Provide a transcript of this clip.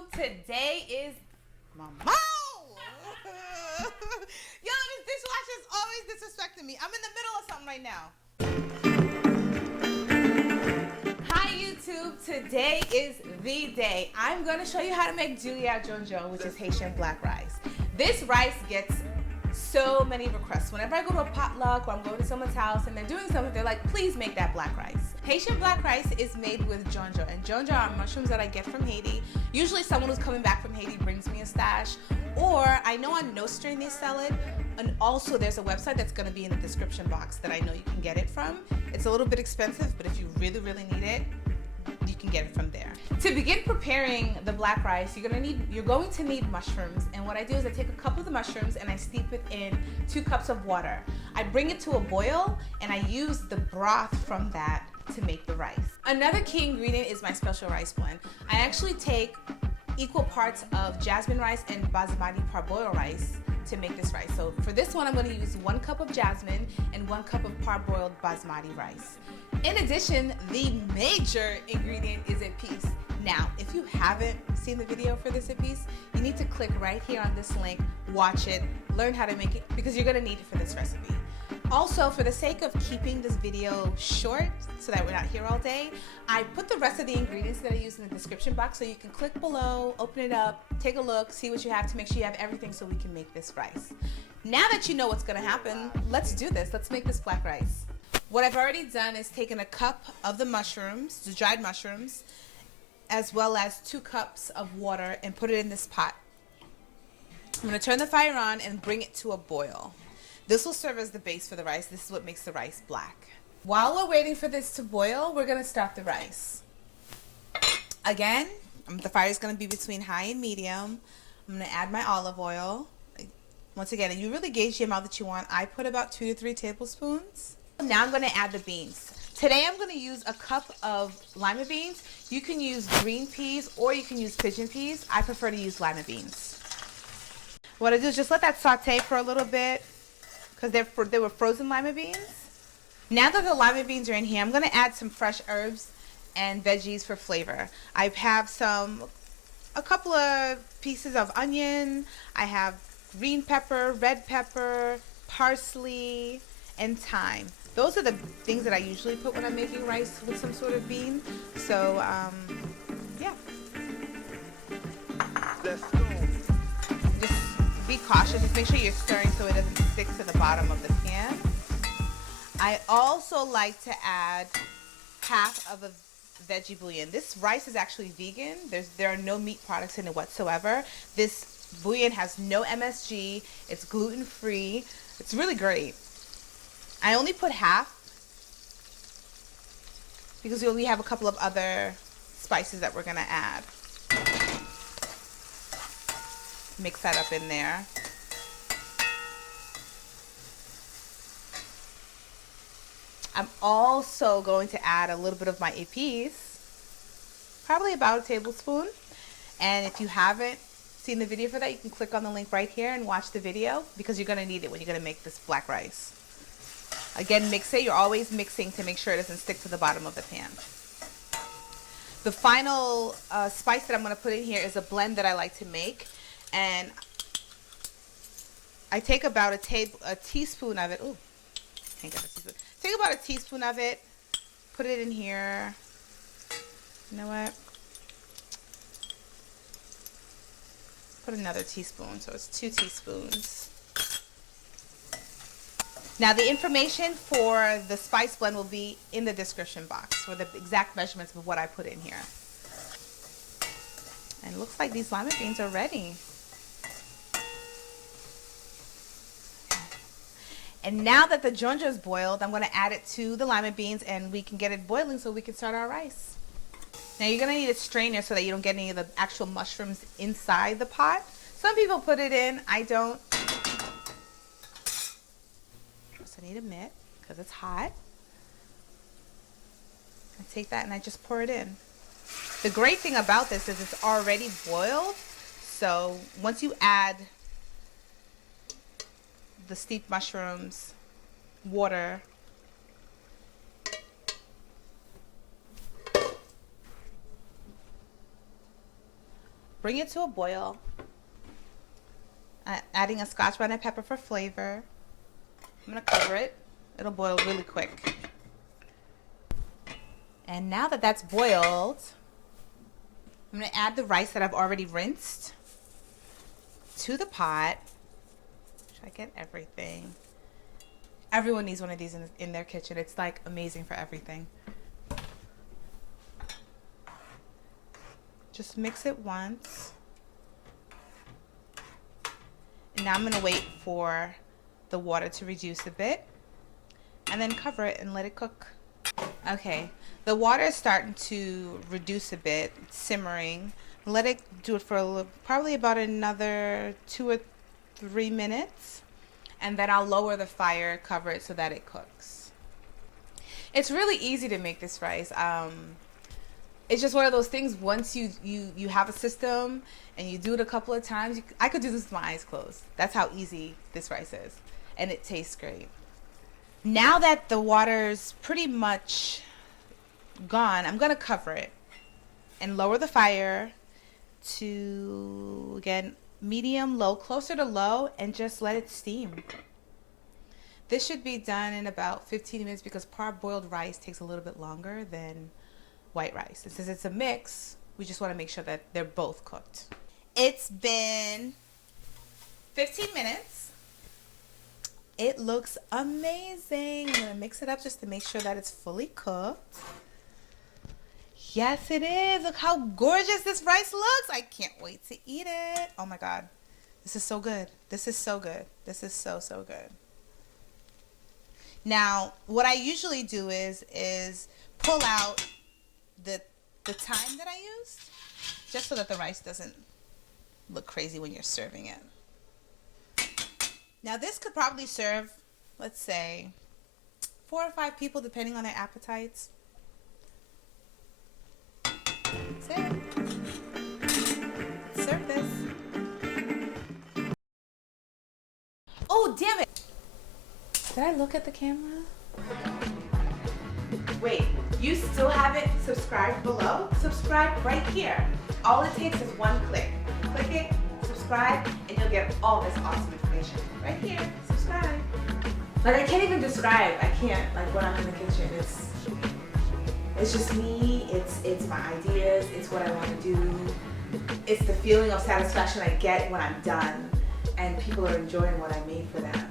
YouTube. Today is my mom. Yo, this dishwasher is always disrespecting me. I'm in the middle of something right now. Hi YouTube, today is the day. I'm going to show you how to make Djon-djon, which is Haitian black rice. This rice gets so many requests. Whenever I go to a potluck or I'm going to someone's house and they're doing something, they're like, please make that black rice. Haitian black rice is made with Djon-djon, and Djon-djon are mushrooms that I get from Haiti. Usually someone who's coming back from Haiti brings me a stash, or I know on No Strain they sell it, and also there's a website that's going to be in the description box that I know you can get it from. It's a little bit expensive, but if you really need it, you can get it from there. To begin preparing the black rice, you're going to need mushrooms, and what I do is I take a cup of the mushrooms and I steep it in 2 cups of water. I bring it to a boil and I use the broth from that to make the rice. Another key ingredient is my special rice blend. I actually take equal parts of jasmine rice and basmati parboiled rice to make this rice. So for this one, I'm going to use 1 cup of jasmine and 1 cup of parboiled basmati rice. In addition, the major ingredient is a piece. Now, if you haven't seen the video for this piece, you need to click right here on this link, watch it, learn how to make it, because you're going to need it for this recipe. Also, for the sake of keeping this video short so that we're not here all day, I put the rest of the ingredients that I use in the description box, so you can click below, open it up, take a look, see what you have to make sure you have everything so we can make this rice. Now that you know what's going to happen, let's do this. Let's make this black rice. What I've already done is taken a cup of the mushrooms, the dried mushrooms, as well as 2 cups of water, and put it in this pot. I'm going to turn the fire on and bring it to a boil. This will serve as the base for the rice. This is what makes the rice black. While we're waiting for this to boil, we're going to start the rice. Again, the fire is going to be between high and medium. I'm going to add my olive oil. Once again, you really gauge the amount that you want. I put about 2 to 3 tablespoons. Now I'm going to add the beans. Today I'm going to use a cup of lima beans. You can use green peas or you can use pigeon peas. I prefer to use lima beans. What I do is just let that saute for a little bit, because they were frozen lima beans. Now that the lima beans are in here, I'm going to add some fresh herbs and veggies for flavor. I have a couple of pieces of onion. I have green pepper, red pepper, parsley, and thyme. Those are the things that I usually put when I'm making rice with some sort of bean. So, yeah. Let's go. Just be cautious. Just make sure you're stirring so it doesn't stick to the bottom of the pan. I also like to add half of a veggie bouillon. This rice is actually vegan. There are no meat products in it whatsoever. This bouillon has no MSG. It's gluten-free. It's really great. I only put half because we have a couple of other spices that we're going to add. Mix that up in there. I'm also going to add a little bit of my épices, probably about a tablespoon. And if you haven't seen the video for that, you can click on the link right here and watch the video, because you're going to need it when you're going to make this black rice. Again, mix it. You're always mixing to make sure it doesn't stick to the bottom of the pan. The final spice that I'm going to put in here is a blend that I like to make. And I take about a teaspoon of it. Ooh, can't get a teaspoon. Take about a teaspoon of it. Put it in here. You know what? Put another teaspoon. So it's 2 teaspoons. Now, the information for the spice blend will be in the description box for the exact measurements of what I put in here. And it looks like these lima beans are ready. And now that the Djon-djon is boiled, I'm going to add it to the lima beans and we can get it boiling so we can start our rice. Now, you're going to need a strainer so that you don't get any of the actual mushrooms inside the pot. Some people put it in. I don't. I need a mitt because it's hot. I take that and I just pour it in. The great thing about this is it's already boiled, so once you add the steeped mushrooms, water, bring it to a boil. Adding a scotch bonnet pepper for flavor. I'm gonna cover it. It'll boil really quick. And now that that's boiled, I'm gonna add the rice that I've already rinsed to the pot. Should I get everything? Everyone needs one of these in their kitchen. It's like amazing for everything. Just mix it once. And now I'm gonna wait for the water to reduce a bit and then cover it and let it cook. Okay, the water is starting to reduce a bit, it's simmering. Let it do it for probably about another 2 or 3 minutes, and then I'll lower the fire, cover it so that it cooks. It's really easy to make this rice. It's just one of those things, once you have a system and you do it a couple of times, I could do this with my eyes closed. That's how easy this rice is, and it tastes great. Now that the water's pretty much gone, I'm gonna cover it and lower the fire to, again, medium, low, closer to low, and just let it steam. This should be done in about 15 minutes because parboiled rice takes a little bit longer than white rice. And since it's a mix, we just want to make sure that they're both cooked. It's been 15 minutes. It looks amazing. I'm going to mix it up just to make sure that it's fully cooked. Yes, it is. Look how gorgeous this rice looks. I can't wait to eat it. Oh my God. This is so good. This is so good. This is so, so good. Now, what I usually do is pull out the thyme that I used, just so that the rice doesn't look crazy when you're serving it. Now this could probably serve, let's say, 4 or 5 people depending on their appetites. That's it. Serve this. Oh, damn it! Did I look at the camera? Wait, you still haven't subscribed below? Subscribe right here. All it takes is one click. Click it, subscribe, and you'll get all this awesome information. Right here, subscribe. Like, I can't even describe. I can't, like, when I'm in the kitchen, it's just me, it's my ideas, it's what I want to do. It's the feeling of satisfaction I get when I'm done and people are enjoying what I made for them.